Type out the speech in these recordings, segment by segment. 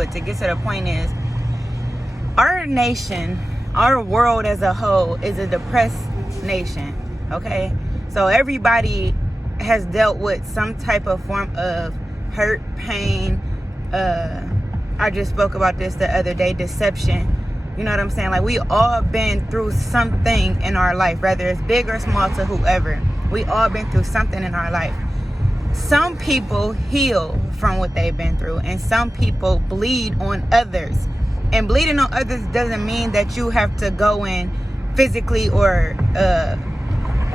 But to get to the point is, our nation, our world as a whole is a depressed nation, okay? So everybody has dealt with some type of form of hurt, pain. I just spoke about this the other day, deception. You know what I'm saying? Like, we all been through something in our life, whether it's big or small to whoever. We all been through something in our life. Some people heal from what they've been through, and some people bleed on others. And bleeding on others doesn't mean that you have to go in physically or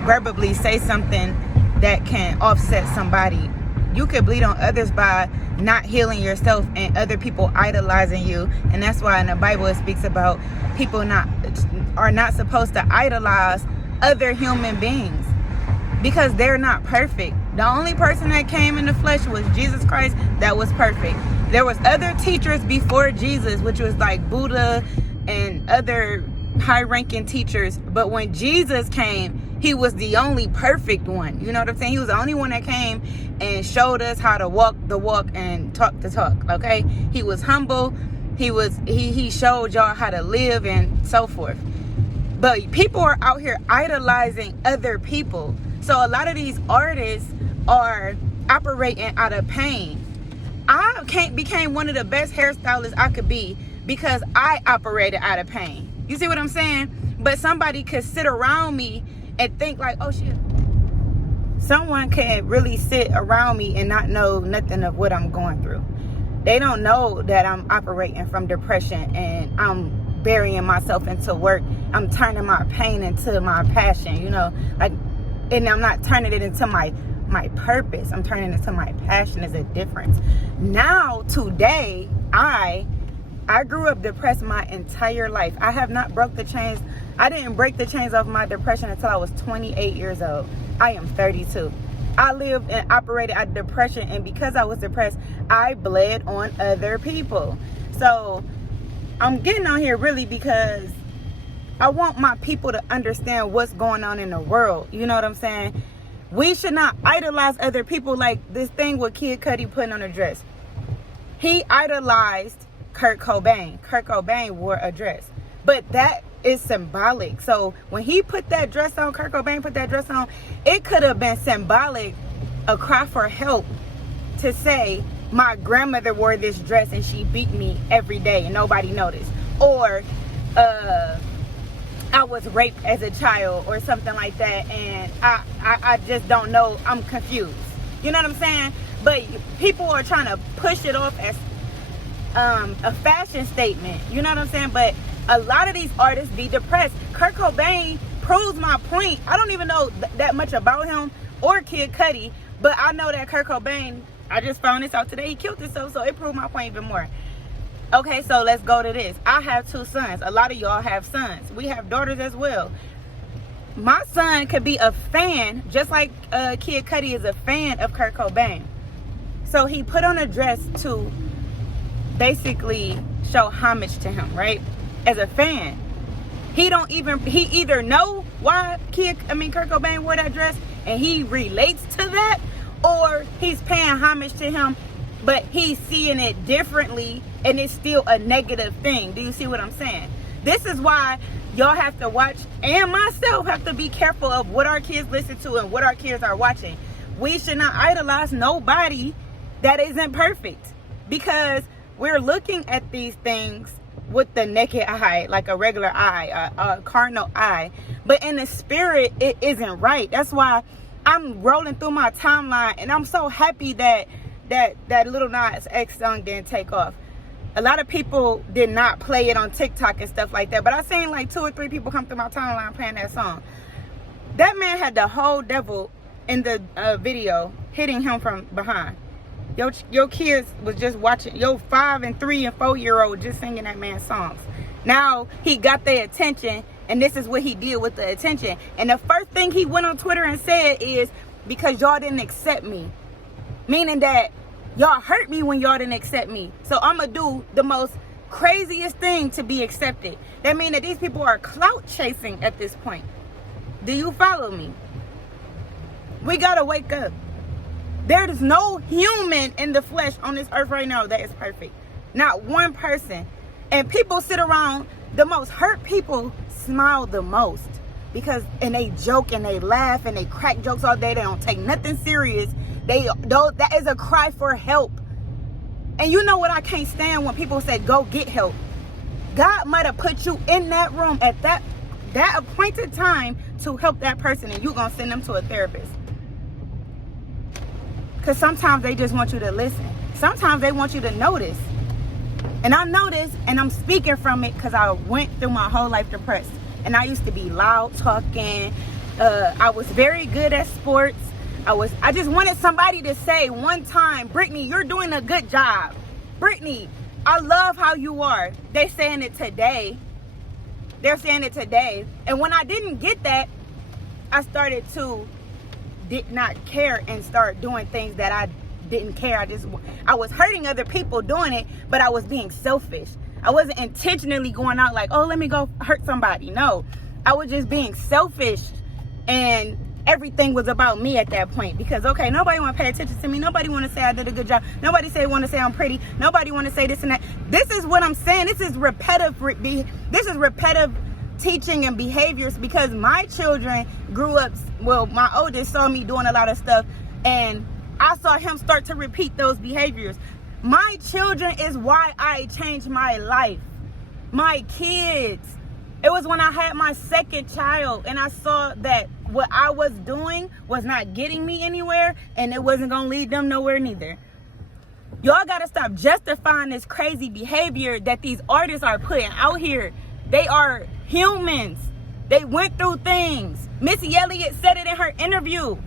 verbally say something that can offset somebody. You could bleed on others by not healing yourself and other people idolizing you. And that's why in the Bible it speaks about people are not supposed to idolize other human beings, because they're not perfect. The only person that came in the flesh was Jesus Christ that was perfect. There was other teachers before Jesus, which was like Buddha and other high-ranking teachers. But when Jesus came, he was the only perfect one. You know what I'm saying? He was the only one that came and showed us how to walk the walk and talk the talk. Okay? He was humble. He showed y'all how to live and so forth. But people are out here idolizing other people. So a lot of these artists are operating out of pain. I became one of the best hairstylists I could be because I operated out of pain. You see what I'm saying? But somebody could sit around me and think like, oh shit. Someone can really sit around me and not know nothing of what I'm going through. They don't know that I'm operating from depression and I'm burying myself into work. I'm turning my pain into my passion, you know, like, and I'm not turning it into my purpose. I'm turning it into my passion. Is a difference. Now, today, I grew up depressed my entire life. I have not broke the chains. I didn't break the chains of my depression until I was 28 years old. I am 32. I lived and operated out of depression, and because I was depressed, I bled on other people. So I'm getting on here really because I want my people to understand what's going on in the world. You know what I'm saying? We should not idolize other people like this thing with Kid Cudi putting on a dress. He idolized Kurt Cobain. Kurt Cobain wore a dress. But that is symbolic. So when he put that dress on, Kurt Cobain put that dress on, it could have been symbolic, a cry for help, to say, my grandmother wore this dress and she beat me every day and nobody noticed. Or, I was raped as a child or something like that, and I just don't know. I'm confused. You know what I'm saying? But people are trying to push it off as a fashion statement. You know what I'm saying? But a lot of these artists be depressed. Kurt Cobain proves my point. I don't even know that much about him or Kid Cudi, but I know that Kurt Cobain, I just found this out today, he killed himself, so it proved my point even more. Okay, so let's go to this. I have 2 sons. A lot of y'all have sons. We have daughters as well. My son could be a fan, just like Kid Cudi is a fan of Kurt Cobain. So he put on a dress to basically show homage to him, right? As a fan. He either know why Kurt Cobain wore that dress and he relates to that, or he's paying homage to him, but he's seeing it differently and it's still a negative thing. Do you see what I'm saying? This is why y'all have to watch, and myself have to be careful of what our kids listen to and what our kids are watching. We should not idolize nobody that isn't perfect, because we're looking at these things with the naked eye, like a regular eye, a carnal eye. But in the spirit, it isn't right. That's why I'm rolling through my timeline and I'm so happy that Lil Nas X song didn't take off. A lot of people did not play it on TikTok and stuff like that, but I seen like 2 or 3 people come through my timeline playing that song. That man had the whole devil in the video hitting him from behind. Your kids was just watching, your 5 and 3 and 4-year-old just singing that man's songs. Now he got their attention, and this is what he did with the attention. And the first thing he went on Twitter and said is, because y'all didn't accept me. Meaning that y'all hurt me when y'all didn't accept me. So I'm going to do the most craziest thing to be accepted. That means that these people are clout chasing at this point. Do you follow me? We got to wake up. There is no human in the flesh on this earth right now that is perfect. Not one person. And people sit around, the most hurt people smile the most. And they joke and they laugh and they crack jokes all day. They don't take nothing serious. That is a cry for help. And you know what I can't stand? When people say, go get help. God might have put you in that room at that appointed time to help that person, and you're going to send them to a therapist. Because sometimes they just want you to listen. Sometimes they want you to notice. And I know this, and I'm speaking from it because I went through my whole life depressed. And I used to be loud talking. I was very good at sports. I just wanted somebody to say one time, Brittany, you're doing a good job. Brittany, I love how you are. They're saying it today. And when I didn't get that, I started to did not care and start doing things that I didn't care. I was hurting other people doing it, but I was being selfish. I wasn't intentionally going out like, oh, let me go hurt somebody. No, I was just being selfish, and everything was about me at that point. Because, okay, nobody want to pay attention to me. Nobody want to say I did a good job. Nobody want to say I'm pretty. Nobody want to say this and that. This is what I'm saying. This is repetitive teaching and behaviors, because my children grew up, well, my oldest saw me doing a lot of stuff, and I saw him start to repeat those behaviors. My children is why I changed my life. My kids. It was when I had my second child and I saw that what I was doing was not getting me anywhere, and it wasn't going to lead them nowhere neither. Y'all got to stop justifying this crazy behavior that these artists are putting out here. They are humans. They went through things. Missy Elliott said it in her interview.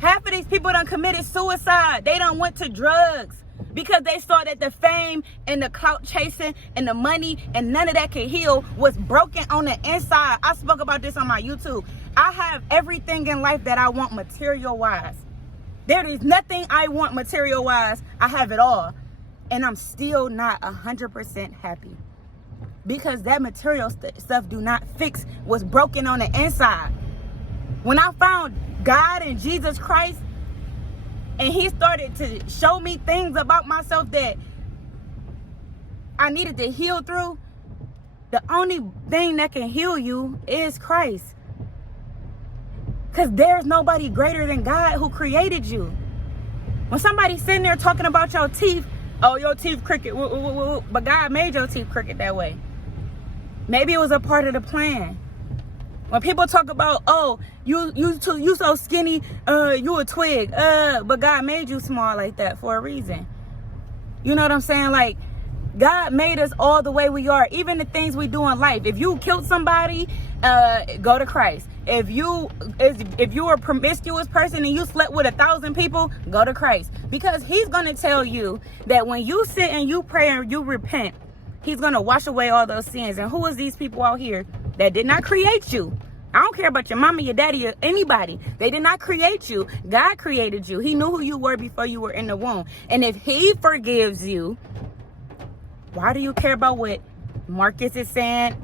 Half of these people done committed suicide. They done went to drugs because they saw that the fame and the clout chasing and the money and none of that could heal was broken on the inside. I spoke about this on my YouTube. I have everything in life that I want material-wise. There is nothing I want material-wise. I have it all. And I'm still not 100% happy. Because that material stuff do not fix what's broken on the inside. When I found God and Jesus Christ, and he started to show me things about myself that I needed to heal through, the only thing that can heal you is Christ. Because there's nobody greater than God who created you. When somebody's sitting there talking about your teeth, oh, your teeth crooked, but God made your teeth crooked that way. Maybe it was a part of the plan. When people talk about, oh, you so skinny, you a twig, but God made you small like that for a reason. You know what I'm saying? Like, God made us all the way we are. Even the things we do in life. If you killed somebody, go to Christ. If you are a promiscuous person and you slept with 1,000 people, go to Christ. Because he's going to tell you that when you sit and you pray and you repent, he's going to wash away all those sins. And who is these people out here that did not create you? I don't care about your mama, your daddy, or anybody. They did not create you. God created you. He knew who you were before you were in the womb. And if he forgives you, why do you care about what Marcus is saying,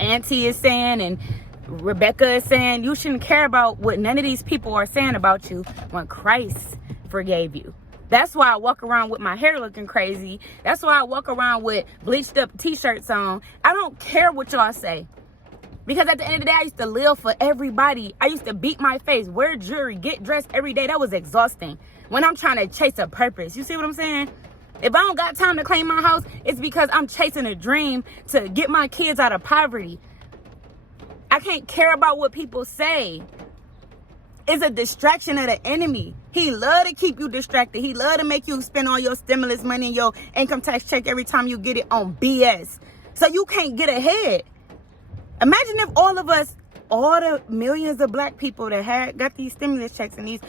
Auntie is saying, and Rebecca is saying? You shouldn't care about what none of these people are saying about you when Christ forgave you. That's why I walk around with my hair looking crazy. That's why I walk around with bleached up t-shirts on. I don't care what y'all say. Because at the end of the day, I used to live for everybody. I used to beat my face, wear jewelry, get dressed every day. That was exhausting. When I'm trying to chase a purpose. You see what I'm saying? If I don't got time to clean my house, it's because I'm chasing a dream to get my kids out of poverty. I can't care about what people say. It's a distraction of the enemy. He love to keep you distracted. He love to make you spend all your stimulus money and your income tax check every time you get it on BS. So you can't get ahead. Imagine if all of us, all the millions of black people that got these stimulus checks and these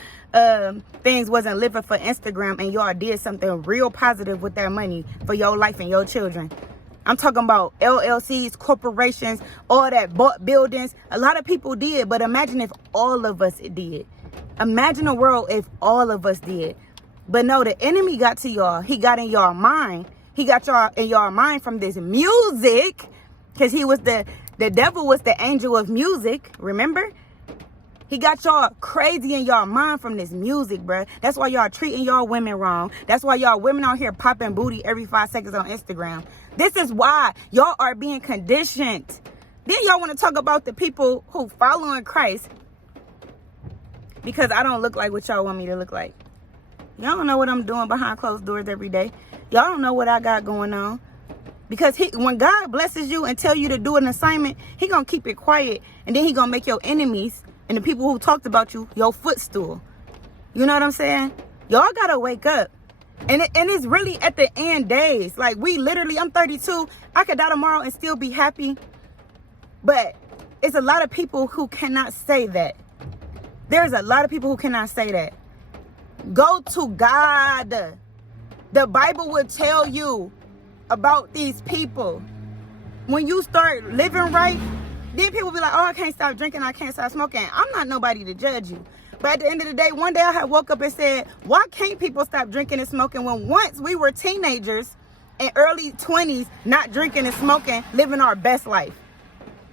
things wasn't living for Instagram, and y'all did something real positive with that money for your life and your children. I'm talking about LLCs, corporations, all that, bought buildings. A lot of people did, but imagine if all of us did. Imagine a world if all of us did. But no, the enemy got to y'all. He got in y'all mind. He got y'all in y'all mind from this music, because he was the devil was the angel of music, remember? He got y'all crazy in y'all mind from this music, bruh. That's why y'all treating y'all women wrong. That's why y'all women out here popping booty every 5 seconds on Instagram. This is why y'all are being conditioned. Then y'all want to talk about the people who following Christ because I don't look like what y'all want me to look like. Y'all don't know what I'm doing behind closed doors every day. Y'all don't know what I got going on. Because when God blesses you and tell you to do an assignment, he going to keep it quiet. And then he going to make your enemies and the people who talked about you, your footstool. You know what I'm saying? Y'all got to wake up. And it's really at the end days. Like, I'm 32. I could die tomorrow and still be happy. But it's a lot of people who cannot say that. There's a lot of people who cannot say that. Go to God. The Bible will tell you about these people. When you start living right, then people be like, oh, I can't stop drinking, I can't stop smoking. I'm not nobody to judge you. But at the end of the day, one day I had woke up and said, why can't people stop drinking and smoking when once we were teenagers in early 20s, not drinking and smoking, living our best life?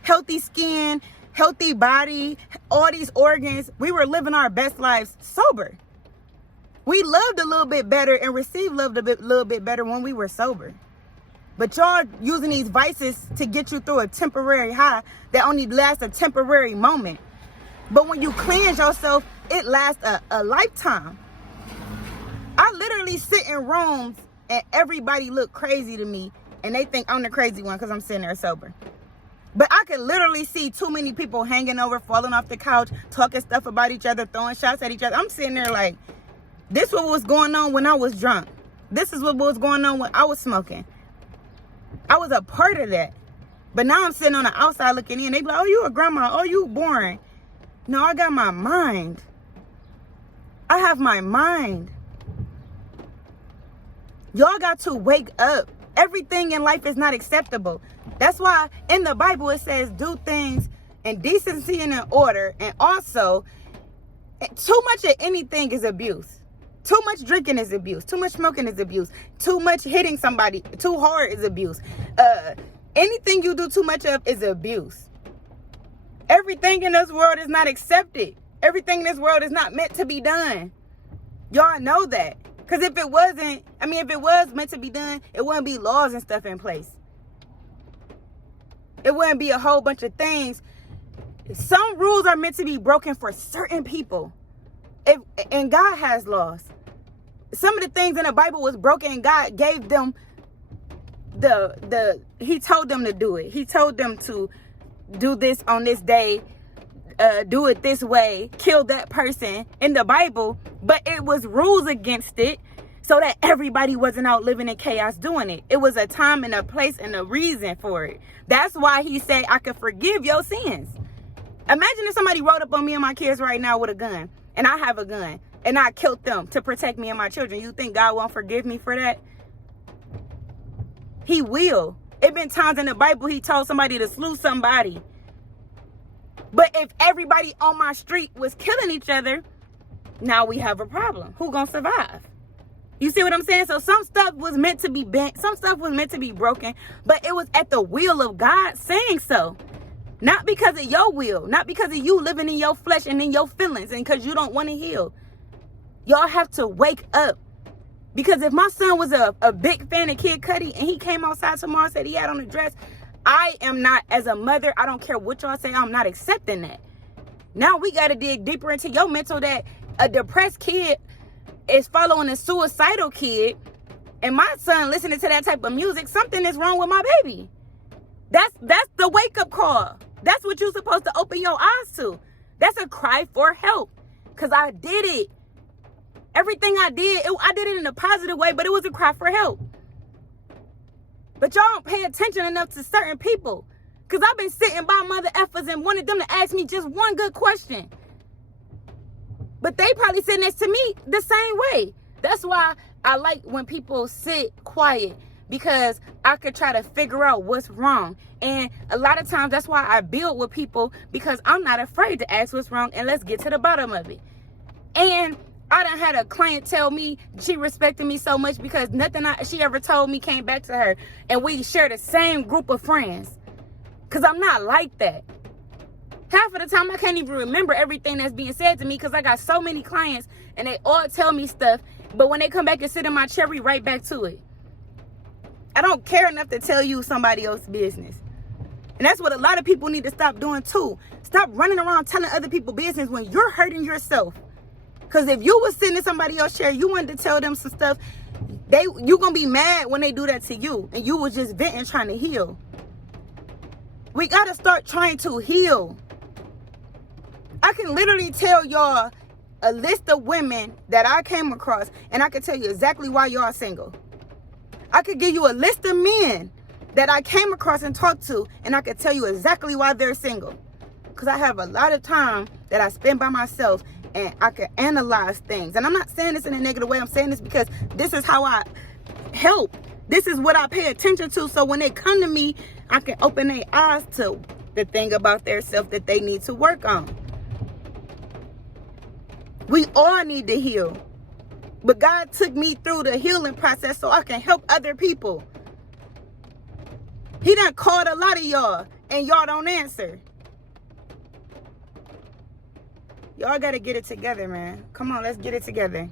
Healthy skin, healthy body, all these organs. We were living our best lives sober. We loved a little bit better and received love a little bit better when we were sober. But y'all using these vices to get you through a temporary high that only lasts a temporary moment. But when you cleanse yourself, it lasts a lifetime. I literally sit in rooms and everybody look crazy to me and they think I'm the crazy one because I'm sitting there sober. But I could literally see too many people hanging over, falling off the couch, talking stuff about each other, throwing shots at each other. I'm sitting there like, this is what was going on when I was drunk. This is what was going on when I was smoking. I was a part of that. But now I'm sitting on the outside looking in. They be like, oh, you a grandma. Oh, you boring. No, I got my mind. I have my mind. Y'all got to wake up. Everything in life is not acceptable. That's why in the Bible it says do things in decency and in order. And also, too much of anything is abuse. Too much drinking is abuse. Too much smoking is abuse. Too much hitting somebody too hard is abuse. Anything you do too much of is abuse. Everything in this world is not accepted. Everything in this world is not meant to be done. Y'all know that. Because if it was meant to be done, it wouldn't be laws and stuff in place. It wouldn't be a whole bunch of things. Some rules are meant to be broken for certain people. And God has laws. Some of the things in the Bible was broken and God gave them he told them to do it. He told them to do this on this day, do it this way, kill that person in the Bible, but it was rules against it so that everybody wasn't out living in chaos doing it. It was a time and a place and a reason for it. That's why he said, I can forgive your sins. Imagine if somebody rode up on me and my kids right now with a gun, and I have a gun, and I killed them to protect me and my children. You think God won't forgive me for that? He will. It been times in the Bible he told somebody to slew somebody. But if everybody on my street was killing each other, now we have a problem. Who gonna survive? You see what I'm saying? So some stuff was meant to be bent. Some stuff was meant to be broken. But it was at the will of God saying so. Not because of your will. Not because of you living in your flesh and in your feelings and because you don't want to heal. Y'all have to wake up. Because if my son was a big fan of Kid Cudi and he came outside tomorrow and said he had on a dress, I am not, as a mother, I don't care what y'all say, I'm not accepting that. Now we got to dig deeper into your mental that a depressed kid is following a suicidal kid, and my son listening to that type of music, something is wrong with my baby. That's the wake-up call. That's what you're supposed to open your eyes to. That's a cry for help. Because I did it. Everything I did it in a positive way, but it was a cry for help. But y'all don't pay attention enough to certain people. Because I've been sitting by mother effers and wanted them to ask me just one good question. But they probably sit next to me the same way. That's why I like when people sit quiet. Because I could try to figure out what's wrong. And a lot of times that's why I build with people. Because I'm not afraid to ask what's wrong. And let's get to the bottom of it. And I done had a client tell me she respected me so much because nothing she ever told me came back to her. And we share the same group of friends. Because I'm not like that. Half of the time, I can't even remember everything that's being said to me because I got so many clients and they all tell me stuff. But when they come back and sit in my chair, we right back to it. I don't care enough to tell you somebody else's business. And that's what a lot of people need to stop doing too. Stop running around telling other people business when you're hurting yourself. Because if you was sitting in somebody else's chair, you wanted to tell them some stuff, you going to be mad when they do that to you. And you was just venting trying to heal. We got to start trying to heal. I can literally tell y'all a list of women that I came across, and I can tell you exactly why y'all single. I could give you a list of men that I came across and talked to, and I could tell you exactly why they're single. Because I have a lot of time that I spend by myself, and I can analyze things. And I'm not saying this in a negative way. I'm saying this because this is how I help. This is what I pay attention to. So when they come to me, I can open their eyes to the thing about their self that they need to work on. We all need to heal. But God took me through the healing process so I can help other people. He done called a lot of y'all and y'all don't answer. Y'all got to get it together, man. Come on, let's get it together.